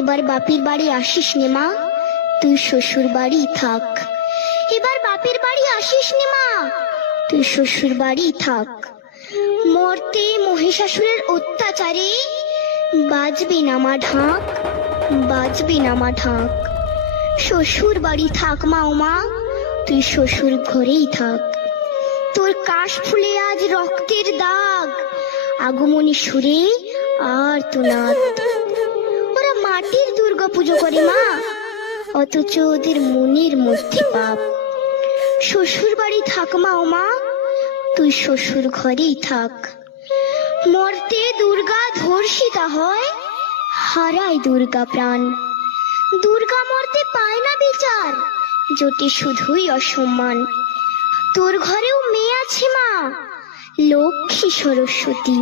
এবার বাপের বাড়ি আসিস নে মা, তুই শ্বশুর বাড়ি থাক। এবার বাপের বাড়ি আসিস নে মা, তুই শ্বশুর বাড়ি থাক। মর্তে মহিষাসুরের অত্যাচারে বাজবে না মা ঢাক, বাজবে না মা ঢাক। শ্বশুর বাড়ি থাক মা ও মা, তুই শ্বশুর ঘরেই থাক। তোর কাশ ফুলে আজ রক্তের দাগ, আগমনী সুরে আর তো নাদ। ওরা মাটির দুর্গা পুজো করে মা, অথচ ওদের মনের মধ্যে পাপ। শ্বশুর বাড়ি থাক মা ও মা, তুই শ্বশুর ঘরেই থাক। মর্তে দুর্গা ধর্ষিতা হয়, হারায় দুর্গা প্রাণ। দুর্গা মর্তে পায় না বিচার, জোটে শুধুই অসম্মান। তোর ঘরেও মেয়ে আছে মা, লক্ষ্মী সরস্বতী।